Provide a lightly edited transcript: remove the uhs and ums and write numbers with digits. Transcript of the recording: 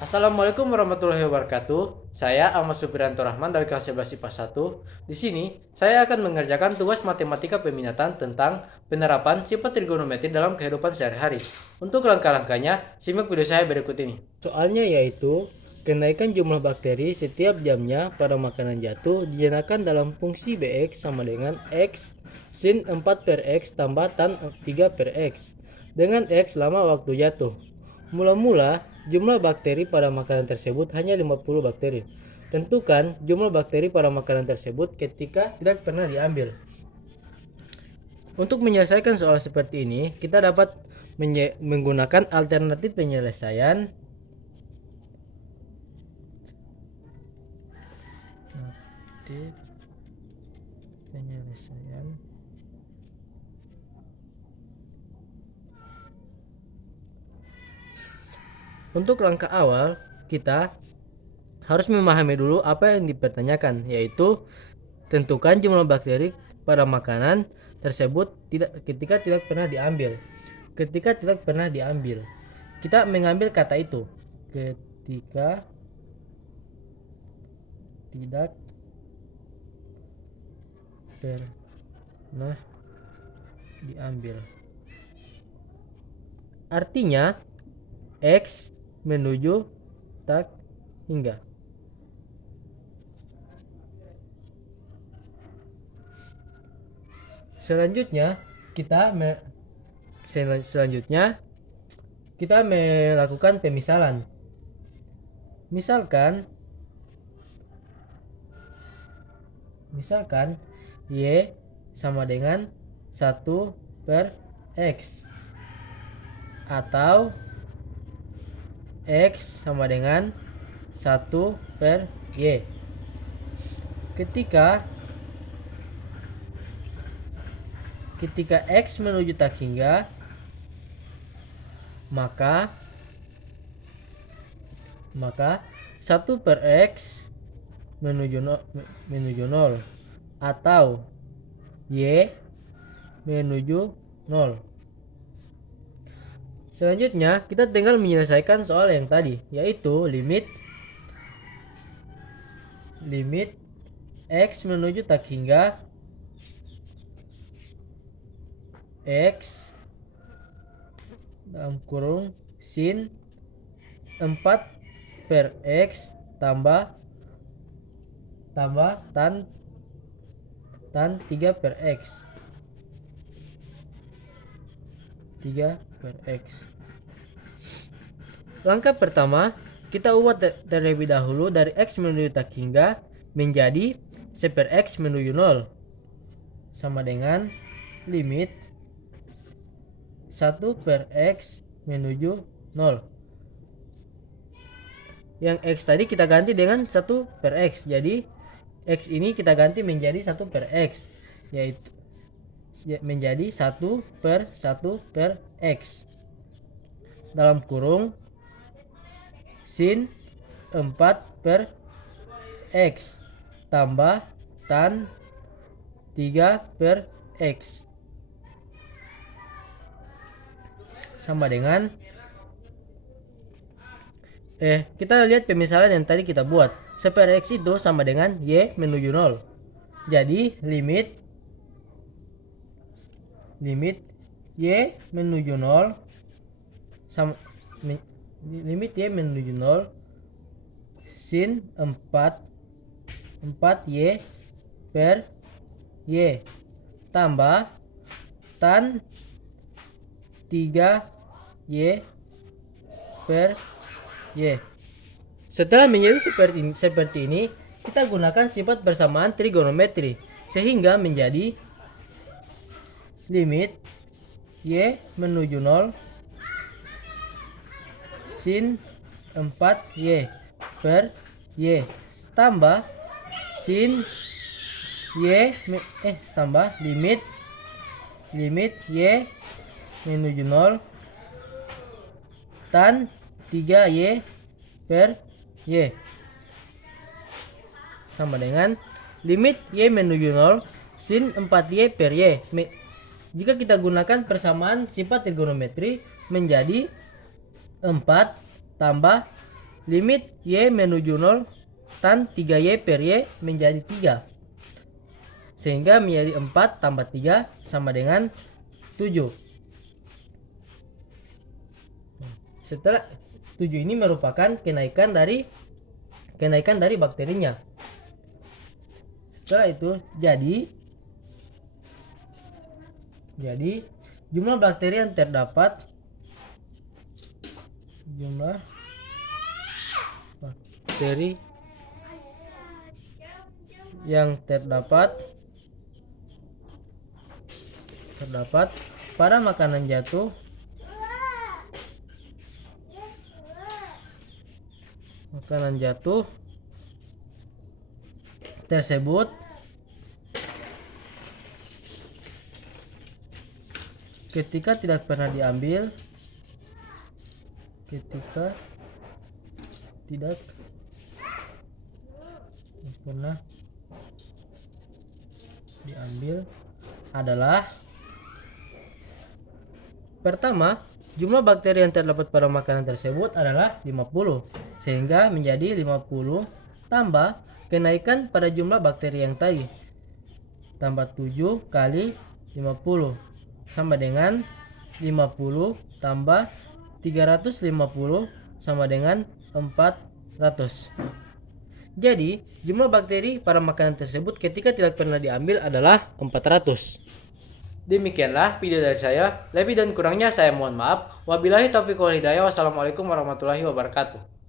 Assalamualaikum warahmatullahi wabarakatuh. Saya Ahmad Supriyanto Rahman dari kelas 11 IPA 1. Di sini, saya akan mengerjakan tugas matematika peminatan tentang penerapan sifat trigonometri dalam kehidupan sehari-hari. Untuk langkah-langkahnya, simak video saya berikut ini. Soalnya yaitu, kenaikan jumlah bakteri setiap jamnya pada makanan jatuh dinyatakan dalam fungsi Bx sama dengan X sin 4 per X tambah tan 3 per X dengan X lama waktu jatuh. Mula-mula, jumlah bakteri pada makanan tersebut hanya 50 bakteri. Tentukan jumlah bakteri pada makanan tersebut ketika tidak pernah diambil. Untuk menyelesaikan soal seperti ini, kita dapat menggunakan alternatif penyelesaian. Alternatif penyelesaian. Untuk langkah awal, kita harus memahami dulu apa yang dipertanyakan, yaitu tentukan jumlah bakteri pada makanan tersebut ketika tidak pernah diambil. Ketika tidak pernah diambil, kita mengambil kata itu. Ketika tidak pernah diambil. Artinya X menuju tak hingga. Selanjutnya kita melakukan pemisalan. Misalkan Y sama dengan 1 per X atau X sama dengan 1 per Y. Ketika X menuju tak hingga, maka 1 per X menuju 0 atau Y menuju 0. Selanjutnya, kita tinggal menyelesaikan soal yang tadi, yaitu limit X menuju tak hingga X dalam kurung sin 4 per X tambah tan 3 per X. 3 per X. Langkah pertama, kita ubah terlebih dahulu dari X menuju tak hingga menjadi 1 per X menuju 0 sama dengan limit 1 per X menuju 0. Yang X tadi kita ganti dengan 1 per X. Jadi X ini kita ganti menjadi 1 per X, yaitu menjadi 1 per X dalam kurung sin 4 per X tambah tan 3 per X sama dengan kita lihat pemisalan yang tadi kita buat. 1 per X itu sama dengan Y menuju 0. Jadi limit Y menuju 0 sama limit Y menuju 0 sin 4 Y per Y tambah tan 3 Y per Y. Setelah menjadi seperti ini, kita gunakan sifat persamaan trigonometri sehingga menjadi limit Y menuju 0 sin 4 Y per Y tambah sin Y tambah limit Y menuju 0 tan 3 Y per Y sama dengan limit Y menuju 0 sin 4 Y per Y. Jika kita gunakan persamaan sifat trigonometri menjadi 4 tambah limit Y menuju 0 tan 3Y per Y menjadi 3. Sehingga menjadi 4 tambah 3 sama dengan 7. Setelah 7 ini merupakan kenaikan dari bakterinya. Setelah itu jadi jumlah bakteri yang terdapat pada makanan jatuh tersebut ketika tidak pernah diambil adalah: pertama, jumlah bakteri yang terdapat pada makanan tersebut adalah 50, sehingga menjadi 50 tambah kenaikan pada jumlah bakteri yang tadi, tambah 7 kali 50 sama dengan 50 tambah 350 sama dengan 400. Jadi, jumlah bakteri pada makanan tersebut ketika tidak pernah diambil adalah 400. Demikianlah video dari saya. Lebih dan kurangnya saya mohon maaf. Wabillahi taufiq wal hidayah. Wassalamualaikum warahmatullahi wabarakatuh.